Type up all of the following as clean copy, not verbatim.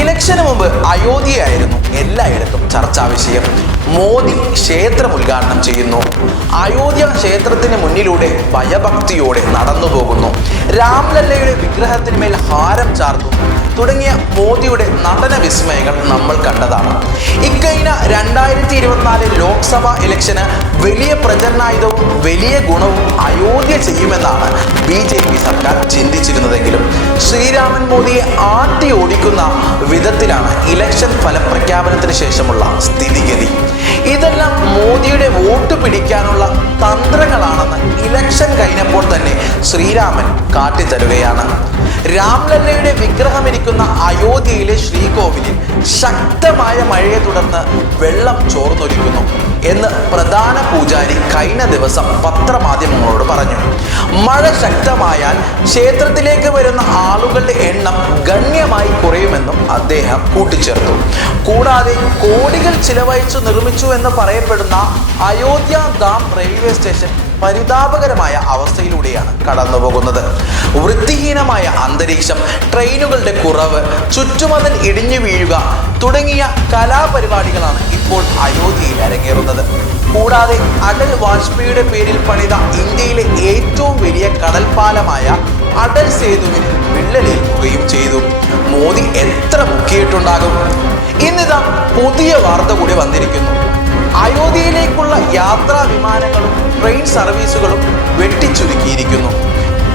ഇലക്ഷന് മുമ്പ് അയോധ്യയായിരുന്നു എല്ലായിടത്തും ചർച്ചാ വിഷയം. മോദി ക്ഷേത്രം ഉദ്ഘാടനം ചെയ്യുന്നു. അയോധ്യ ക്ഷേത്രത്തിന് മുന്നിലൂടെ ഭയഭക്തിയോടെ നടന്നു പോകുന്നു. രാംലല്ലയുടെ വിഗ്രഹത്തിന്മേൽ ഹാരം ചാർത്തുന്നു തുടങ്ങിയ മോദിയുടെ നടന വിസ്മയങ്ങൾ നമ്മൾ കണ്ടതാണ്. ഇക്കഴിഞ്ഞ 2024 ലോക്സഭാ ഇലക്ഷന് വലിയ പ്രചരണായുധവും വലിയ ഗുണവും അയോധ്യ ചെയ്യുമെന്നാണ് BJP സർക്കാർ ചിന്തിച്ചിരുന്നതെങ്കിലും ശ്രീരാമൻ മോദിയെ ആട്ടി ഓടിക്കുന്ന വിധത്തിലാണ് ഇലക്ഷൻ ഫലപ്രഖ്യാപനത്തിന് ശേഷമുള്ള സ്ഥിതിഗതി. ഇതെല്ലാം മോദിയുടെ വോട്ട് പിടിക്കാനുള്ള തന്ത്രങ്ങളാണെന്ന് ഇലക്ഷൻ കഴിഞ്ഞപ്പോൾ തന്നെ ശ്രീരാമൻ കാട്ടിത്തരുകയാണ്. രാംലല്ലയുടെ വിഗ്രഹമിരിക്കുന്ന അയോധ്യയിലെ ശ്രീകോവിലിൽ ശക്തമായ മഴയെ തുടർന്ന് വെള്ളം ചോർന്നൊലിക്കുന്നു എന്ന് പ്രധാന പൂജാരി കഴിഞ്ഞ ദിവസം പത്രമാധ്യമങ്ങളോട് പറഞ്ഞു. മഴ ശക്തമായാൽ ക്ഷേത്രത്തിലേക്ക് വരുന്ന ആളുകളുടെ എണ്ണം ഗണ്യമായി കുറയുമെന്നും അദ്ദേഹം കൂട്ടിച്ചേർത്തു. കൂടാതെ കോടികൾ ചിലവഴിച്ചു നിർമ്മിച്ചു എന്ന് പറയപ്പെടുന്ന അയോധ്യ ധാം റെയിൽവേ സ്റ്റേഷൻ പരിതാപകരമായ അവസ്ഥയിലൂടെയാണ് കടന്നുപോകുന്നത്. വൃത്തിഹീനമായ അന്തരീക്ഷം, ട്രെയിനുകളുടെ കുറവ്, ചുറ്റുമതിൽ ഇടിഞ്ഞു വീഴുക തുടങ്ങിയ കലാപരിപാടികളാണ് ഇപ്പോൾ അയോധ്യയിൽ അരങ്ങേറുന്നത്. കൂടാതെ അടൽ വാജ്പേയിയുടെ പേരിൽ പണിത ഇന്ത്യയിലെ ഏറ്റവും വലിയ കടൽപ്പാലമായ അടൽ സേതുവിന് വിള്ളലേൽക്കുകയും ചെയ്തു. മോദി എത്ര മുക്കിയിട്ടുണ്ടാകും? ഇന്നിതാ പുതിയ വാർത്ത കൂടി വന്നിരിക്കുന്നു. അയോധ്യയിലേക്കുള്ള യാത്രാ വിമാനങ്ങളും ട്രെയിൻ സർവീസുകളും വെട്ടിച്ചുരുക്കിയിരിക്കുന്നു.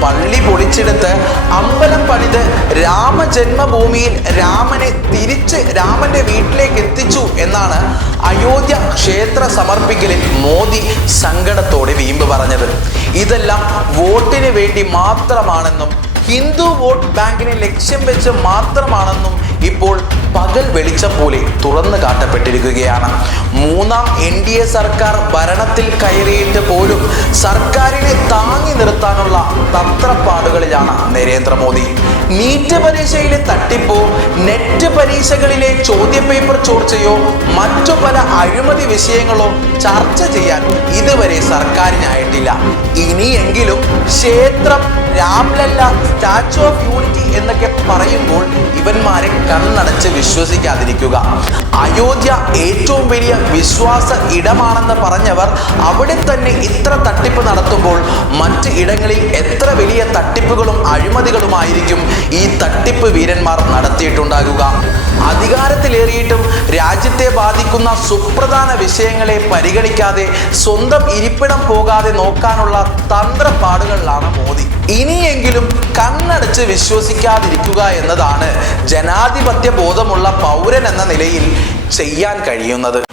പള്ളി പൊളിച്ചെടുത്ത് അമ്പലം പണിത് രാമജന്മഭൂമിയിൽ രാമനെ തിരിച്ച് രാമന്റെ വീട്ടിലേക്ക് എത്തിച്ചു എന്നാണ് അയോധ്യ ക്ഷേത്ര സമർപ്പിക്കലിൽ മോദി സങ്കടത്തോടെ വീമ്പ് പറഞ്ഞത്. ഇതെല്ലാം വോട്ടിന് വേണ്ടി മാത്രമാണെന്നും ഹിന്ദു വോട്ട് ബാങ്കിനെ ലക്ഷ്യം വെച്ച് മാത്രമാണെന്നും ഇപ്പോൾ പകൽ വെളിച്ചം പോലെ തുറന്നു കാട്ടപ്പെട്ടിരിക്കുകയാണ്. മൂന്നാം NDA സർക്കാർ ഭരണത്തിൽ കയറിയിട്ട് പോലും സർക്കാരിനെ താങ്ങി നിർത്താനുള്ള തത്രപ്പാടുകളിലാണ് നരേന്ദ്രമോദി. നീറ്റ് പരീക്ഷയിലെ തട്ടിപ്പോ, നെറ്റ് പരീക്ഷകളിലെ ചോദ്യപേപ്പർ ചോർച്ചയോ മറ്റു പല അഴിമതി വിഷയങ്ങളോ ചർച്ച ചെയ്യാൻ ഇതുവരെ സർക്കാരിനായിട്ടില്ല. ഇനിയെങ്കിലും ക്ഷേത്രം, രാംലല്ല, സ്റ്റാച്യു ഓഫ് യൂണിറ്റി എന്നൊക്കെ പറയുമ്പോൾ ഇവന്മാരെ കണ്ണടച്ച് വിശ്വസിക്കാതിരിക്കുക. അയോധ്യ ഏറ്റവും വലിയ വിശ്വാസ ഇടമാണെന്ന് പറഞ്ഞവർ അവിടെ തന്നെ ഇത്ര തട്ടിപ്പ് നടത്തുമ്പോൾ മറ്റ് ഇടങ്ങളിൽ എത്ര വലിയ തട്ടിപ്പുകളും അഴിമതികളുമായിരിക്കും ഈ തട്ടിപ്പ് വീരന്മാർ നടത്തിയിട്ടുണ്ടാകുക. അധികാരത്തിലേറിയിട്ടും രാജ്യത്തെ ബാധിക്കുന്ന സുപ്രധാന വിഷയങ്ങളെ പരിഗണിക്കാതെ സ്വന്തം ഇരിപ്പിടം പോകാതെ നോക്കാനുള്ള തന്ത്രപ്പാടുകളിലാണ് മോദി. ഇനിയെങ്കിലും കണ്ണടച്ച് വിശ്വസിക്കാതിരിക്കുക എന്നതാണ് ജനാധിപത്യ ബോധമുള്ള പൗരൻ എന്ന നിലയിൽ ചെയ്യാൻ കഴിയുന്നത്.